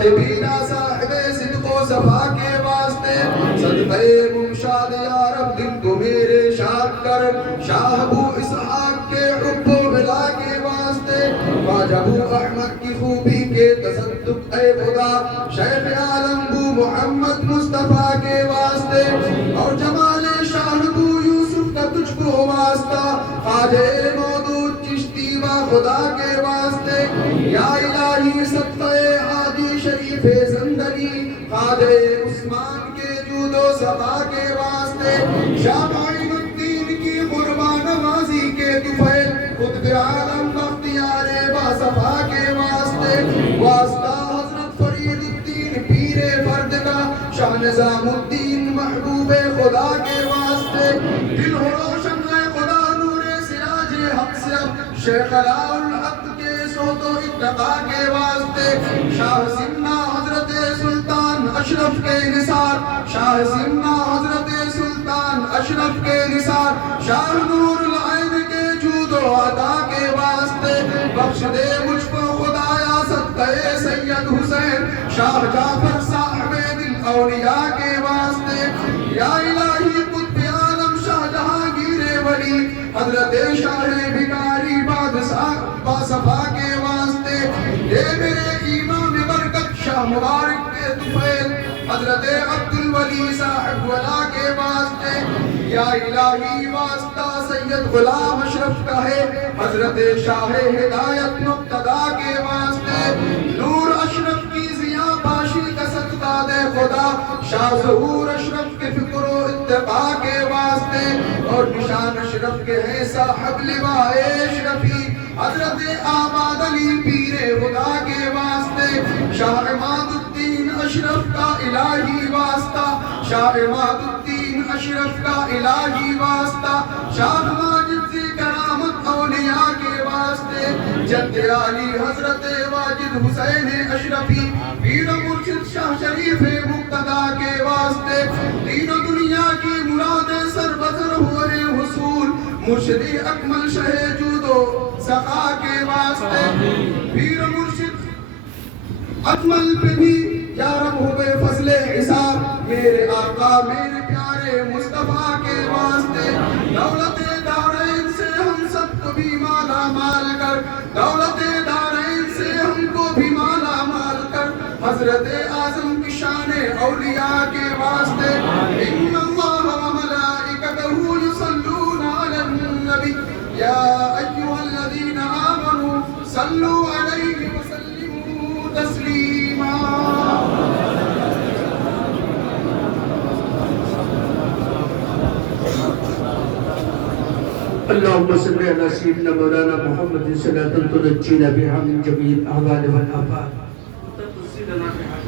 صاحبینا صاحب صدق و صفا کے واسطے صدقے ممشاد یا رب دل کو میرے شاد کر شاہ ابو اسحاق کے حب و بلا کے واسطے خواجہ ابو احمد کی خوبی کے تصدق اے خدا شیخ عالم ابو محمد مصطفیٰ کے واسطے اور جمال شاہ ابو یوسف کا تجھ کو واسطہ خواجہ مودود چشتی و خدا کے واسطے یا الہی صدقہ حاجی شریف زندگی خواجہ عثمان کے جود و صفا کے واسطے شاہ معین الدین کی قربان نوازی کے طفیل قطب عالم بختیار باصفا کے واسطے واسطہ حضرت فرید الدین پیر فرد کا شاہ نظام الدین محبوب خدا کے واسطے دل ہو روشن ہے خدا نور سراج حق سے شیخ علاء الحق کے صوت و اتقا کے واسطے شاہ سمنا حضرت سلطان اشرف کے نثار شاہ سمنا حضرت سلطان اشرف کے نثار شاہ نور العین کے جود و عطا کے واسطے بخش دے مجھ کو خدایا صدقہ سید حسین شاہ جعفر صاحب دل اولیاء کے واسطے یا الہی قطب عالم شاہ جہانگیر ولی حضرت شاہ بھکاری بادشاہ باصفا کے واسطے اے میرے امام برکت شاہ مبارک کے طفیل حضرت عبدالولی صاحب ولا کے واسطے یا الہی واسطہ سید غلام اشرف کا ہے حضرت شاہ ہدایت مقتدا کے واسطے نور اشرف کی ضیاء باشی کا صدقہ دے خدا شاہ ظہور اشرف کے فکر و اتقا کے واسطے اور نشان اشرف کے ہیں صاحب لواء اشرفی حضرت آباد علی پیر خدا کے واسطے شاہ عماد الدین اشرف کا الہی واسطہ شاہ عماد الدین اشرف کا الہی واسطہ شاہ ماجد ذی کرامت اولیاء کے واسطے جد علی حضرت واجد حسین اشرفی پیر مرشد شاہ شریف مقتدا کے واسطے دین و دنیا کی مراد سر بزر ہوئے حصول مرشد اکمل شہ جود و سخا کے واسطے پیر مرشد اکمل پہ بھی یا رب ہوئے فضل حساب میرے آقا میرے پیارے مصطفیٰ کے واسطے دولت دارین سے ہم سب کو بھی مالا مال کر دولت دارین سے ہم کو بھی مالا مال کر حضرت اعظم کی شان اولیاء کے واسطے ان اللہ و ملائکتہ یصلون علی النبی یا ایھا الذین آمنوا صلوا علیہ وسلموا تسلیما اللهم صل على سيدنا مولانا محمد صلاة تنجينا بها من جميع الأهوال والآفات وتبصرنا بها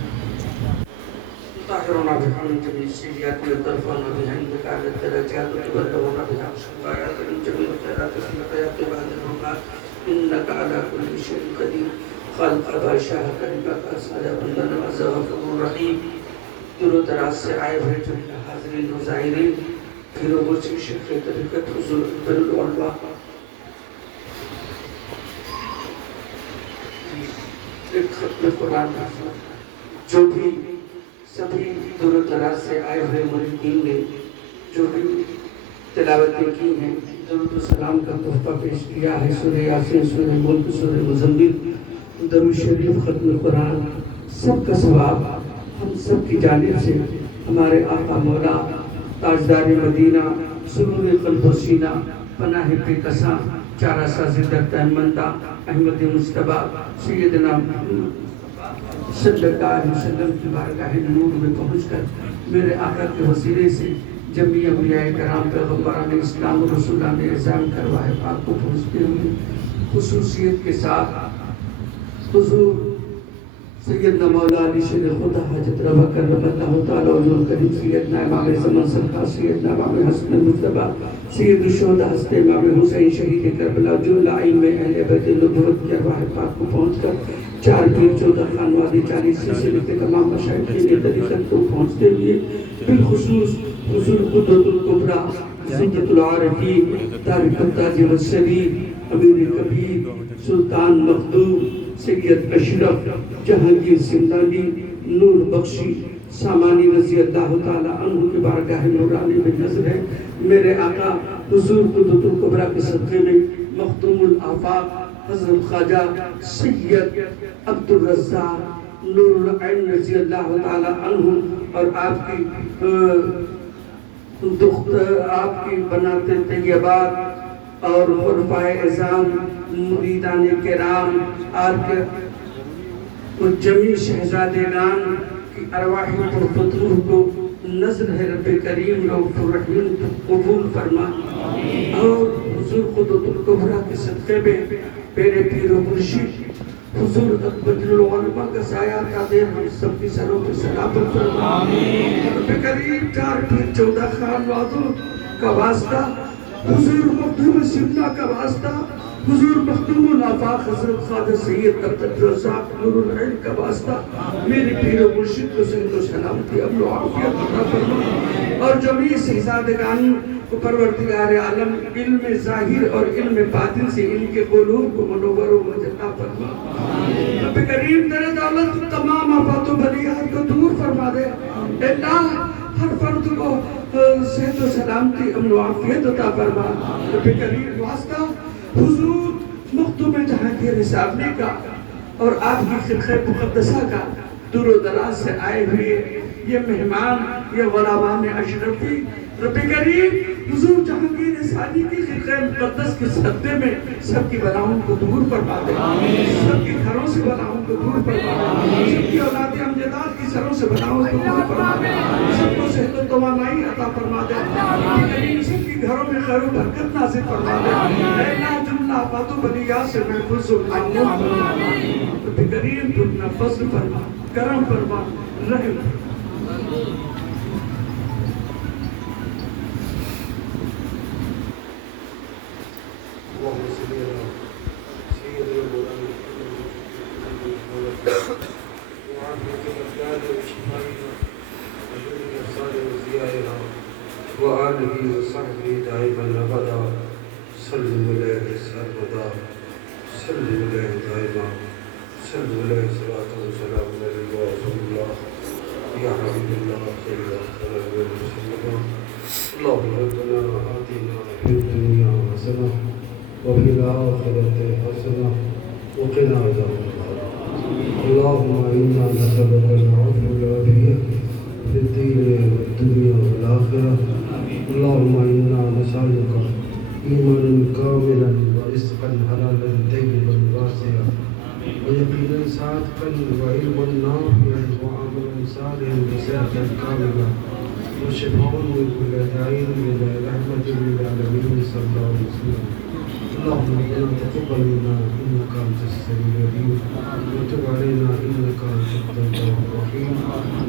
تطهرنا بها من جميع السيئات وترفعنا بها عندك على الدرجات وتبلغنا بها الشفاعات من جميع الخيرات في الحياة بعد الممات إنك على كل شيء قدير خالق بادشاہ کریم کا سایہ بندہ نواز غفور رحیم دور و دراز سے آئے ہوئے جميع حاضرین و زائرین پھر وہ شیخ طریقت حضور اکبر العلوہ ایک ختم قرآن جو بھی سبھی دور و دراز سے آئے ہوئے مریدین نے جو بھی تلاوتیں کی ہیں درود و سلام کا تحفہ پیش کیا ہے سورہ یاسین سورہ ملک سورہ مزمل درود شریف ختم قرآن سب کا ثواب ہم سب کی جانب سے ہمارے آقا مولا تاجدار مدینہ سرور قلب و سینہ پناہ پہ کساں چارہ سازی در تیمندہ احمد مصطفیٰ سیدنا صلی اللہ علیہ وسلم کی بارگاہ نور میں پہنچ کر میرے آقا کے وسیلے سے جمعی انبیاء کرام پیغمبران اسلام و رسولان نے اعزام کرواہ پاک کو پہنچتے ہوئے خصوصیت کے ساتھ حضور سیدنا مولا علی شیر خدا حضرت روا کرم اللہ تعالیٰ حضور کریم سیدنا امام زمان سرکار سیدنا امام حسن مصطفیٰ سید الشہداء حضرت امام حسین شہید کربلا جو لائن میں اہل بیت نبوت کے ارواح پاک کو پہنچ کر 4 پیر 14 خانوادی 40 سلسلے کے تمام مشائخین طریقت کو پہنچتے ہوئے بالخصوص حضور قدرت الکبریٰ سیدۃ العارفین طارق التاج والسلیم امیر کبیر سلطان مخدوم سید اشرف جہانگیر زندانی نور بخشی سامانی رضی اللہ تعالیٰ عنہ کی بارگاہ نورانی میں نظر ہے. میرے آقا حضور قدرت الکبریٰ کے صدقے میں مختوم الآفاق حضرت خواجہ سید عبدالرزاق نور العین رضی اللہ تعالیٰ عنہ اور آپ کی بنات طیبات اور خلفائے اعظام مریدان کرام آپ کے جمیع شہزادگان کی ارواح پرفتوح کو نظر ہے رب کریم رؤوف الرحیم قبول فرما. اور حضور قدرت الکبریٰ کے صدقے میں میرے پیر و مرشد حضور اکبر العلماء کا سایہ کا دیر ہم سب کی سروں پہ سلامت فرما. رب کریم 4 پیر 14 خان وادوں کا واسطہ حضور مخدوم سمنا کا واسطہ حضور مخدوم الآفاق حضرت خواجہ سید عبدالرزاق نور العین کا واسطہ میرے پیر و مرشد کو صحت و سلامتی امن و عافیت عطا فرما. اور جمیع شہزادگان کو پروردگار عالم علم ظاہر اور علم باطن سے ان کے قلوب کو منور و مجدہ فرما. رب کریم تیرے دولت تمام آفات و بلیات کو دور فرما دے. اللہ ہر فرد کو صحت و سلامتی امن و عافیت عطا فرما. رب کریم واسطہ حضور مخدوم جہانگیر صاحبنے کا اور آپ کی خلقہ مقدسہ کا دور و دراز سے آئے ہوئے یہ مہمان یہ غلامان اشرفی رب کریم حضور جہانگیر ثانی کی خلقہ مقدس کے صدقے میں سب کی بلاؤں کو دور فرما دے. سب کی گھروں سے بلاؤں کو دور فرما دے. سب کی اولاد امجداد کی سروں سے بلاؤں کو دور فرما دے. سب کو صحت و توانائی عطا فرما دے. رب کریم سب کی گھروں میں خیر و برکت نازل فرما دے. اے اللہ جملہ آفات و بلیات سے محفوظ و معمون فرما. رب کریم تو اپنا فضل فرما کرم فرما رحم وآلہ وصحبہ دائما ابدا صلو علیہ سرمدا صلو علیہ دائما صلو علیہ صلاة و سلام علیہ رسول اللہ یا حبیب اللہ صلی اللہ علیہ وسلم. اللہم ربنا آتنا فی الدنیا حسنہ وفی الآخرۃ حسنہ وقنا عذاب النار. اللہم انا نسألک العفو والعافیہ فی الدین والدنیا والآخرہ. اللهم إنا نسألك إيمانا كاملا ورزقا حلالا طيبا واسعا ويقينا صادقا وعلما نافعا وعملا صالحا وصحة كاملة وشفاء من كل داء إلى رحمة للعالمين صلى الله عليه وسلم. اللهم ربنا تقبل منا إنك أنت السميع العليم وتب علينا إنك أنت التواب الرحيم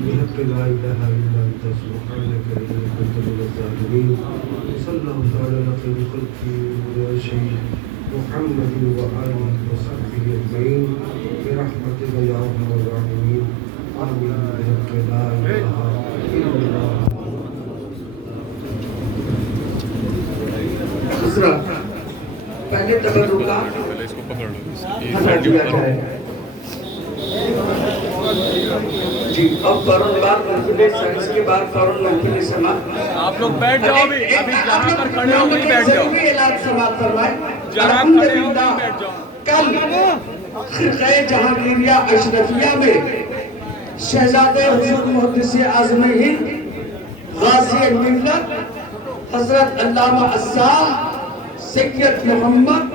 بحق لا إله إلا أنت سبحانك إني كنت من الظالمين. وصلى الله تعالى على خير خلقه وسيدنا محمد وآله وصحبه أجمعين برحمتك يا أرحم الراحمين. آمين بحق لا إله إلا الله. پہلے تبرکات دیا جائے. جی اب فوراً بعد محفل سائنس کے بعد فوراً محفل سماعت. آپ لوگ بیٹھ جاؤ ابھی جہاں پر کھڑے ہو وہیں بیٹھ جاؤ. اعلان سماعت فرمائیں. جہاں کھڑے ہو وہیں بیٹھ جاؤ. کل خلقہ جہانگیریہ اشرفیہ میں شہزادے حضور محدث اعظم ہند غازی ملت حضرت علامہ الساہ سید محمد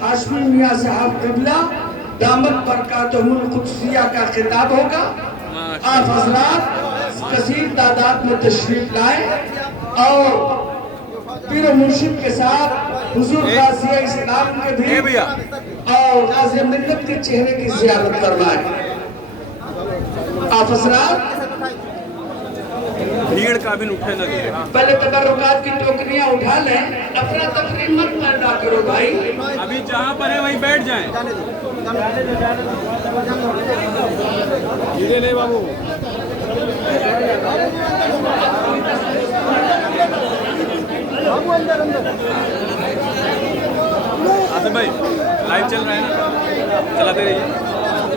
ہاشمی میاں صاحب قبلہ دامت برکاتہم القدسیہ کا خطاب ہوگا. آپ حضرات کثیر تعداد میں تشریف لائیں اور پیر و مرشد کے ساتھ حضور غازی اسلام کے بھی اور غازی ملت کے چہرے کی زیارت فرمائیں. آپ حضرات بھیڑ کا بھی اٹھے نہ دے. پہلے تبرکات کی ٹوکریاں اٹھا لیں. افراتفری مت پیدا کرو بھائی. ابھی جہاں پر ہے وہیں بیٹھ جائیں. یہ لے بابو. آصف بھائی لائیو چل رہا ہے نا, چلاتے رہیے.